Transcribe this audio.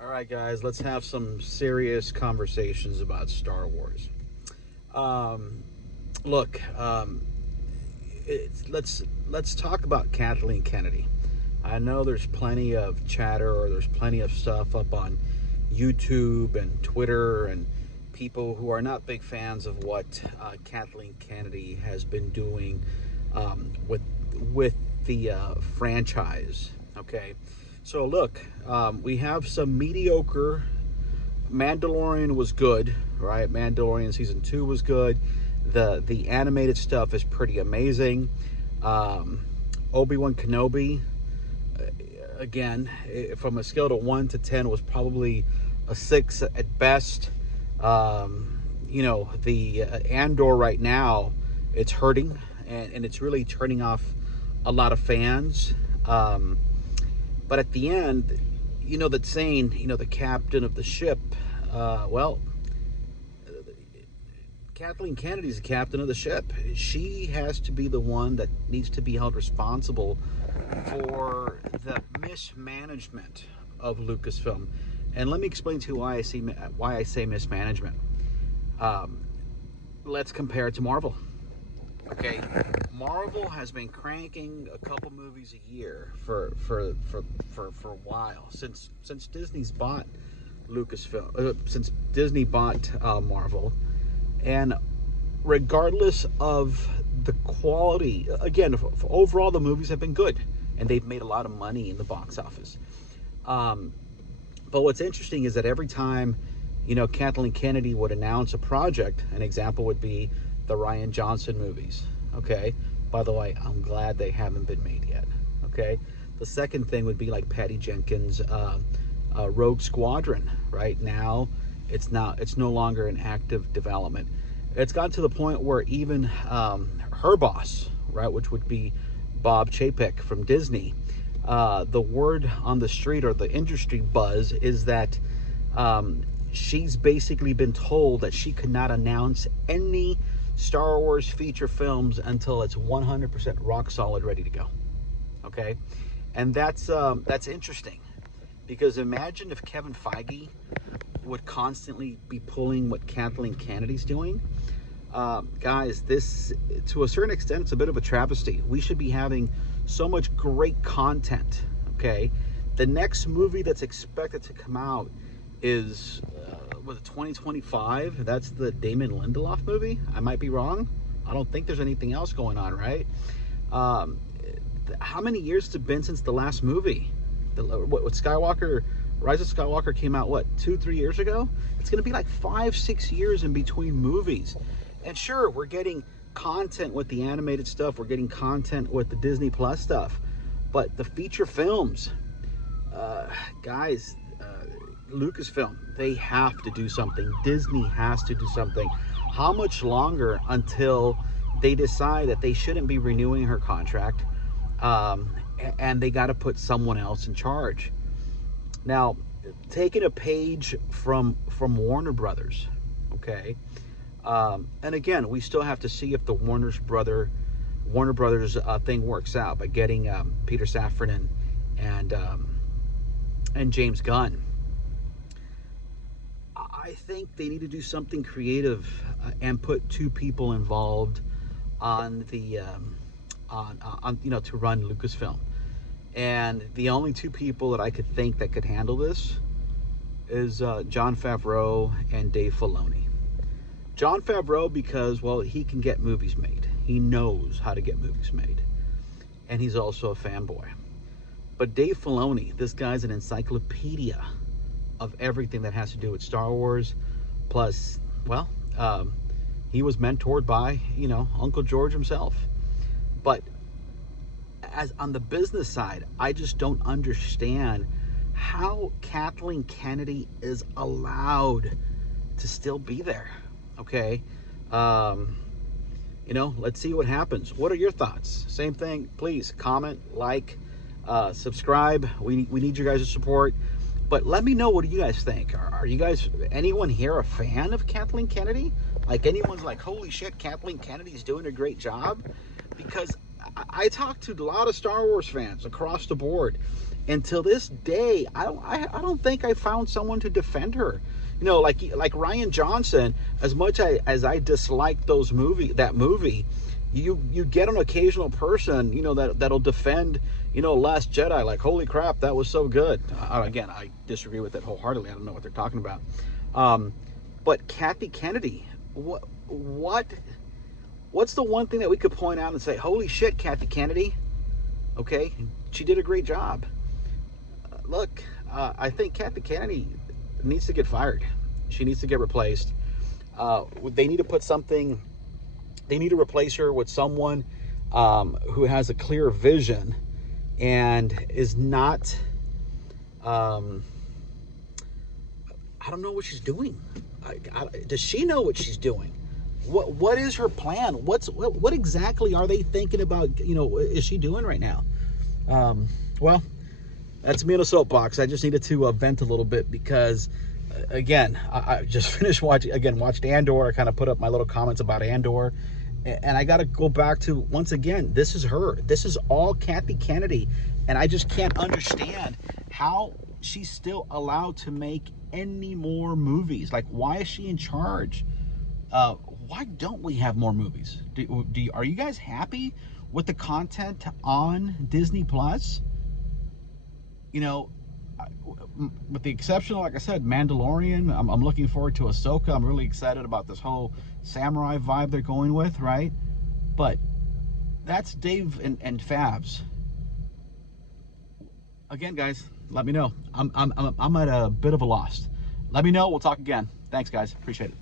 All right, guys, let's have some serious conversations about Star Wars. Um, look, let's talk about Kathleen Kennedy. I know there's plenty of chatter or there's plenty of stuff up on YouTube and Twitter and people who are not big fans of what Kathleen Kennedy has been doing with the franchise. Okay, so look, we have some mediocre. Mandalorian was good, right? Mandalorian season 2 was good. The animated stuff is pretty amazing. Obi-Wan Kenobi, again, from a scale of 1 to 10, was probably a 6 at best. The Andor right now, it's hurting, and it's really turning off a lot of fans. But at the end, that saying, the captain of the ship, well, Kathleen Kennedy's the captain of the ship. She has to be the one that needs to be held responsible for the mismanagement of Lucasfilm. And let me explain to you why I say mismanagement. Let's compare it to Marvel. Okay, Marvel has been cranking a couple movies a year for a while since Disney's bought Lucasfilm, since Disney bought Marvel, and regardless of the quality, again, for overall the movies have been good, and they've made a lot of money in the box office. But what's interesting is that every time, Kathleen Kennedy would announce a project, an example would be the Rian Johnson movies. Okay, by the way, I'm glad they haven't been made yet. Okay, the second thing would be like Patty Jenkins' Rogue Squadron. Right now, it's no longer in active development. It's gotten to the point where even her boss, right, which would be Bob Chapek from Disney, the word on the street or the industry buzz is that she's basically been told that she could not announce any Star Wars feature films until it's 100% rock solid, ready to go. Okay, and that's interesting, because imagine if Kevin Feige would constantly be pulling what Kathleen Kennedy's doing. Guys, this, to a certain extent, it's a bit of a travesty. We should be having so much great content. Okay, the next movie that's expected to come out is was it 2025? That's the Damon Lindelof movie. I might be wrong. I don't think there's anything else going on, right? How many years has it been since the last movie? What Skywalker, Rise of Skywalker came out, what, 2-3 years ago? It's going to be like 5-6 years in between movies. And sure, we're getting content with the animated stuff. We're getting content with the Disney Plus stuff. But the feature films, guys, Lucasfilm, they have to do something. Disney has to do something. How much longer until they decide that they shouldn't be renewing her contract, and they got to put someone else in charge? Now, taking a page from Warner Brothers, okay, and again, we still have to see if the Warner Brothers thing works out by getting Peter Safran and James Gunn. I think they need to do something creative and put two people involved on the to run Lucasfilm. And the only two people that I could think that could handle this is Jon Favreau and Dave Filoni. Jon Favreau, because, well, he can get movies made. He knows how to get movies made. And he's also a fanboy. But Dave Filoni, this guy's an encyclopedia of everything that has to do with Star Wars. Plus, well, he was mentored by, Uncle George himself. But as on the business side, I just don't understand how Kathleen Kennedy is allowed to still be there. Okay, let's see what happens. What are your thoughts? Same thing. Please comment, like, subscribe. We need your guys' support. But let me know, what do you guys think? Are you guys, anyone here, a fan of Kathleen Kennedy? Like, anyone's like, holy shit, Kathleen Kennedy's doing a great job? Because I talked to a lot of Star Wars fans across the board, And till this day, I don't think I found someone to defend her. You know, like Ryan Johnson, as much as I dislike that movie, you get an occasional person, you know, that'll defend, you know, Last Jedi, like, holy crap, that was so good. Again, I disagree with it wholeheartedly. I don't know what they're talking about. But Kathy Kennedy, what's the one thing that we could point out and say, holy shit, Kathy Kennedy? Okay, she did a great job. Look, I think Kathy Kennedy needs to get fired. She needs to get replaced. They need to put something. They need to replace her with someone who has a clear vision and is not. I don't know what she's doing. Does she know what she's doing? What is her plan? What exactly are they thinking about? You know, is she doing right now? Well, that's me on a soapbox. I just needed to vent a little bit because, again, I just finished watched Andor. I kind of put up my little comments about Andor, and I got to go back to, once again, this is her. This is all Kathy Kennedy, and I just can't understand how she's still allowed to make any more movies. Like, why is she in charge? Why don't we have more movies? Are you guys happy with the content on Disney Plus? You know, with the exception of, like I said, Mandalorian, I'm looking forward to Ahsoka. I'm really excited about this whole samurai vibe they're going with, right? But that's Dave and Fabs. Again, guys, let me know. I'm at a bit of a loss. Let me know. We'll talk again. Thanks, guys. Appreciate it.